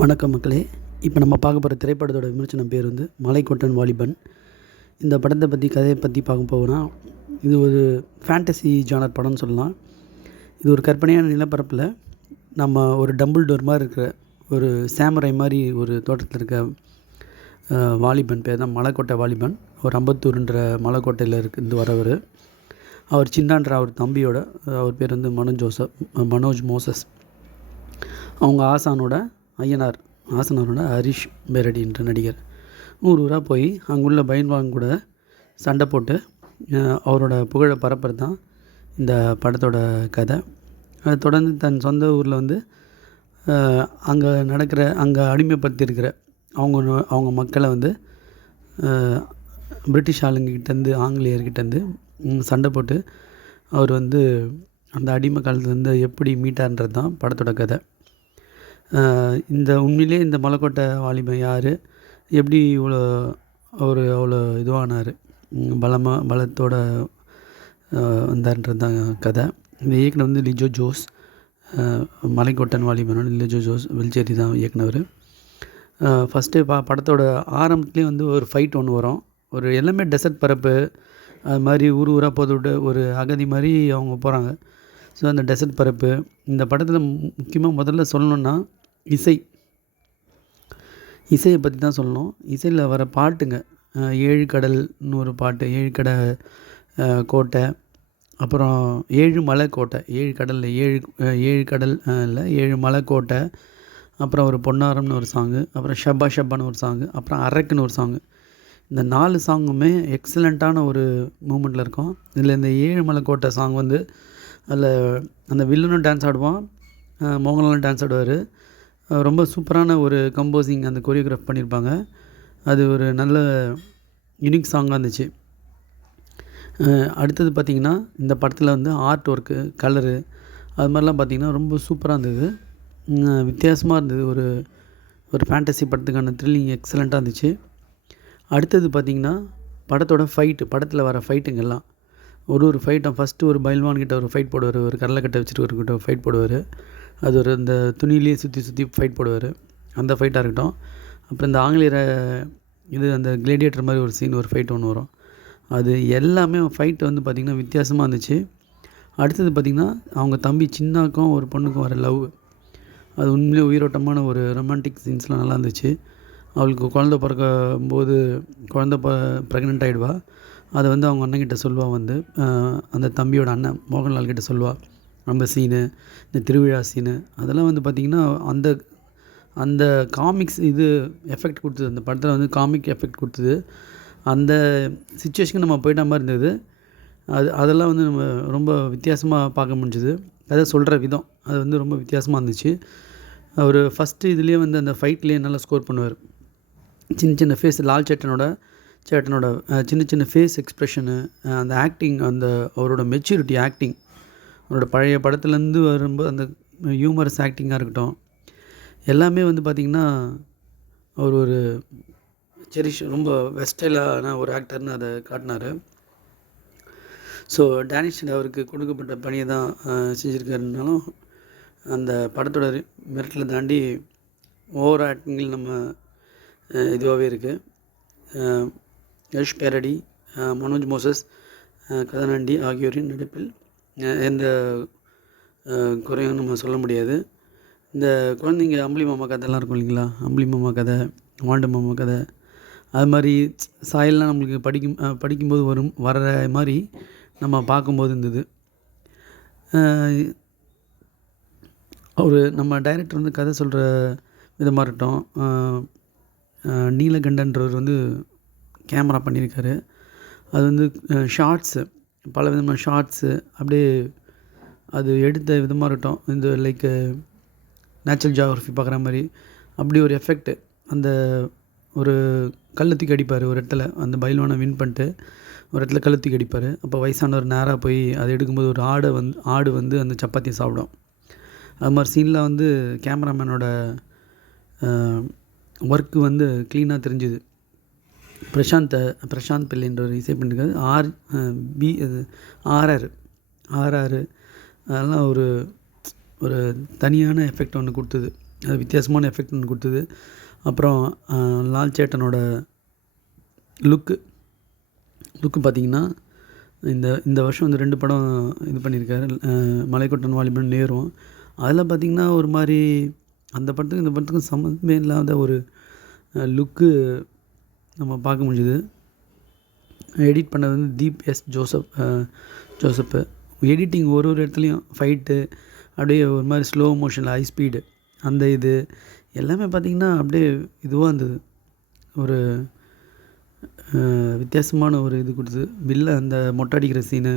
வணக்கம் மக்களே. இப்போ நம்ம பார்க்க போகிற திரைப்படத்தோட விமர்சனம் பேர் வந்து மலைக்கோட்டன் வாலிபன். இந்த படத்தை பற்றி கதையை பற்றி பார்க்க போனால் இது ஒரு ஃபேண்டசி ஜானர் படம்னு சொல்லலாம். இது ஒரு கற்பனையான நிலப்பரப்பில் நம்ம ஒரு டம்பிள் டோர் மாதிரி இருக்கிற ஒரு சாமுரை மாதிரி ஒரு தோட்டத்தில் இருக்க வாலிபன் பேர் தான் மலைக்கோட்டை வாலிபன். அவர் அம்பத்தூர்ன்ற மலைக்கோட்டையில் இருந்து வரவர். அவர் சின்னான்ற அவர் தம்பியோட அவர் பேர் வந்து மனோஜ் மோசஸ். அவங்க ஆசானோட ஐயனார் ஆசனரோட ஹரிஷ் பேரடின்ற நடிகர் ஊராக போய் அங்குள்ள பயின்வாங்க கூட சண்டை போட்டு அவரோட புகழை பரப்புறது தான் இந்த படத்தோட கதை. அதை தொடர்ந்து தன் சொந்த ஊரில் வந்து அங்கே அடிமைப்படுத்தியிருக்கிற அவங்க மக்களை வந்து பிரிட்டிஷ் ஆளுங்கக்கிட்டேருந்து ஆங்கிலேயர்கிட்டேருந்து சண்டை போட்டு அவர் வந்து அந்த அடிமை காலத்துலேருந்து எப்படி மீட்டார்ன்றது தான் படத்தோட கதை. இந்த உண்மையிலே இந்த மலைக்கோட்டை வாலிபன் யார், எப்படி இவ்வளோ அவர் அவ்வளோ இதுவானார், பலத்தோட வந்தார்ன்றது தான் கதை. இந்த இயக்குனர் வந்து லிஜோ ஜோஸ். மலைக்கோட்டன் வாலிபனோட லிஜோ ஜோஸ் வெல்ச்சேரி தான் இயக்குனவர். ஃபஸ்ட்டு படத்தோட ஆரம்பத்துலேயே வந்து ஒரு ஃபைட் ஒன்று வரும். ஒரு எல்லாமே டெசர்ட் பரப்பு அது மாதிரி ஊராக போதுவிட்டு ஒரு அகதி மாதிரி அவங்க போகிறாங்க. ஸோ அந்த டெசர்ட் பரப்பு இந்த படத்தில் முக்கியமாக முதல்ல சொல்லணுன்னா இசையை பற்றி தான் சொல்லணும். இசையில் வர பாட்டுங்க, ஏழு கடல்னு ஒரு பாட்டு, ஏழு கடை கோட்டை, அப்புறம் ஏழு மலை கோட்டை, ஏழு கடலில் ஏழு கடல் இல்லை 7 மலை கோட்டை, அப்புறம் ஒரு பொன்னாரம்னு ஒரு சாங்கு, அப்புறம் ஷப்பா ஷப்பான்னு ஒரு சாங்கு, அப்புறம் அரக்குன்னு ஒரு சாங்கு. இந்த 4 சாங்குமே எக்ஸலண்ட்டான ஒரு மூமெண்ட்டில் இருக்கும். இதில் இந்த 7 மலை கோட்டை சாங் வந்து அதில் அந்த வில்லனும் டான்ஸ் ஆடுவான், மோகன்லாலும் டான்ஸ் ஆடுவார். ரொம்ப சூப்பரான ஒரு கம்போசிங் அந்த கொரியோகிராஃப் பண்ணியிருப்பாங்க. அது ஒரு நல்ல யூனிக் சாங்காக இருந்துச்சு. அடுத்தது பார்த்திங்கன்னா இந்த படத்தில் வந்து ஆர்ட் ஒர்க்கு, கலரு அது மாதிரிலாம் பார்த்திங்கன்னா ரொம்ப சூப்பராக இருந்தது, வித்தியாசமாக இருந்தது. ஒரு ஃபேண்டசி படத்துக்கான த்ரில்லிங் எக்ஸலண்ட்டாக இருந்துச்சு. அடுத்தது பார்த்திங்கன்னா படத்தில் வர ஃபைட்டுங்கெல்லாம் ஒரு ஃபைட்டும் ஃபஸ்ட்டு ஒரு பைல்வான்கிட்ட ஒரு ஃபைட் போடுவார், ஒரு கடலைக்கட்டை வச்சுருக்கிட்ட ஒரு ஃபைட் போடுவார். அது ஒரு இந்த துணியிலேயே சுற்றி ஃபைட் போடுவார், அந்த ஃபைட்டாக இருக்கட்டும். அப்புறம் இந்த ஆங்கிலேயரை அந்த கிளேடியேட்டர் மாதிரி ஒரு ஃபைட் ஒன்று வரும். அது எல்லாமே ஃபைட்டு வந்து பார்த்திங்கன்னா வித்தியாசமாக இருந்துச்சு. அடுத்தது பார்த்திங்கன்னா அவங்க தம்பி சின்னாக்கும் ஒரு பொண்ணுக்கும் வர லவ், அது உண்மையிலே உயிரோட்டமான ஒரு ரொமான்டிக் சீன்ஸ்லாம் நல்லா இருந்துச்சு. அவளுக்கு குழந்த பிறக்கும்போது ப்ரெக்னென்ட் ஆகிடுவா. அதை வந்து அவங்க அண்ணன்கிட்ட சொல்லுவாள், வந்து அந்த தம்பியோட அண்ணன் மோகன்லால் கிட்ட சொல்லுவாள். நம்ம சீனு, இந்த திருவிழா சீனு அதெல்லாம் வந்து பார்த்திங்கன்னா அந்த காமிக்ஸ் எஃபெக்ட் கொடுத்தது. அந்த படத்தில் வந்து காமிக் எஃபெக்ட் கொடுத்தது. அந்த சிச்சுவேஷனுக்கு நம்ம போயிட்ட மாதிரி இருந்தது. அதெல்லாம் வந்து நம்ம ரொம்ப வித்தியாசமாக பார்க்க முடிஞ்சுது. அதை சொல்கிற விதம் அது வந்து ரொம்ப வித்தியாசமாக இருந்துச்சு. அவர் ஃபஸ்ட்டு இதுலேயே வந்து அந்த ஃபைட்லேயே நல்லா ஸ்கோர் பண்ணுவார். சின்ன ஃபேஸ் லால் சேட்டனோட சின்ன ஃபேஸ் எக்ஸ்ப்ரெஷனு, அந்த ஆக்டிங், அவரோட மெச்சூரிட்டி ஆக்டிங், அவரோட பழைய படத்துலேருந்து வரும்போது அந்த ஹியூமரஸ் ஆக்டிங்காக இருக்கட்டும், எல்லாமே வந்து பார்த்திங்கன்னா அவர் ஒரு ரொம்ப வெஸ்டைலான ஒரு ஆக்டர்னு அதை காட்டினார். ஸோ டேனிஷ் அவருக்கு கொடுக்கப்பட்ட பணியை தான் செஞ்சுருக்காருனாலும் அந்த படத்தோட மிரட்டலை தாண்டி ஓவர் ஆக்டிங்கில் நம்ம இதுவாகவே இருக்குது. யஷ் பேரடி, மனோஜ் மோசஸ், கதாநாயகி ஆகியோரின் நடிப்பில் எந்த குறையும் நம்ம சொல்ல முடியாது. இந்த குழந்தைங்க அம்புலி மாமா கதைலாம் இருக்கும் இல்லைங்களா, அம்புலி மாமா கதை, வாண்டு மாமா கதை, அது மாதிரி சாயல்லாம் நம்மளுக்கு படிக்கும்போது வர்ற மாதிரி நம்ம பார்க்கும்போது இருந்தது. நம்ம டைரக்டர் வந்து கதை சொல்கிற விதமாக இருக்கட்டும், நீலகண்டன்றவர் வந்து கேமரா பண்ணியிருக்காரு. அது வந்து ஷார்ட்ஸு, பல விதமான ஷார்ட்ஸு அப்படியே அது எடுத்த விதமாக இருக்கட்டும், இந்த லைக் நேச்சுரல் ஜியோகிராஃபி பார்க்குற மாதிரி அப்படி ஒரு எஃபெக்ட்டு. அந்த ஒரு கழுத்துக்கு அடிப்பார் ஒரு இடத்துல, அந்த பைல்வானை வின் பண்ணிட்டு ஒரு இடத்துல கழுத்துக்கு அடிப்பார். அப்போ வயசானவர் நேராக போய் அதை எடுக்கும்போது ஒரு ஆடு வந்து அந்த சப்பாத்தியை சாப்பிடும். அது மாதிரி சீனில் வந்து கேமராமேனோட ஒர்க்கு வந்து க்ளீனாக தெரிஞ்சுது. பிரசாந்த் பிள்ளைன்ற ஒரு இசை பண்ணியிருக்காரு. ஆர்ஆர் அதெல்லாம் ஒரு தனியான எஃபெக்ட் ஒன்று கொடுத்தது. அது வித்தியாசமான எஃபெக்ட் ஒன்று கொடுத்தது. அப்புறம் லால் சேட்டனோட லுக்கு லுக்கு பார்த்திங்கன்னா, இந்த வருஷம் வந்து 2 படம் இது பண்ணியிருக்காரு. மலைக்கோட்டன் வாலிபன், நேரும். அதில் பார்த்திங்கன்னா ஒரு மாதிரி அந்த படத்துக்கும் இந்த படத்துக்கும் சம்மந்தமே இல்லாத ஒரு லுக்கு நம்ம பார்க்க முடிஞ்சுது. எடிட் பண்ணது வந்து தீப் எஸ் ஜோசப்பு. எடிட்டிங் ஒரு இடத்துலையும் ஃபைட்டு அப்படியே ஒரு மாதிரி ஸ்லோ மோஷனில் ஹை ஸ்பீடு அந்த இது எல்லாமே பார்த்திங்கன்னா அப்படியே இதுவாக இருந்தது. ஒரு வித்தியாசமான ஒரு இது கொடுத்தது. அந்த மொட்டை அடிக்கிற சீனு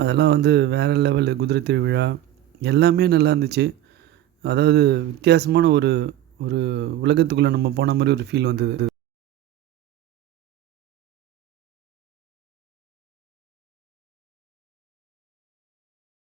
அதெல்லாம் வந்து வேறு லெவலு. குதிரை திருவிழா எல்லாமே நல்லா இருந்துச்சு. அதாவது வித்தியாசமான ஒரு ஒரு உலகத்துக்குள்ளே நம்ம போன மாதிரி ஒரு ஃபீல் வந்தது.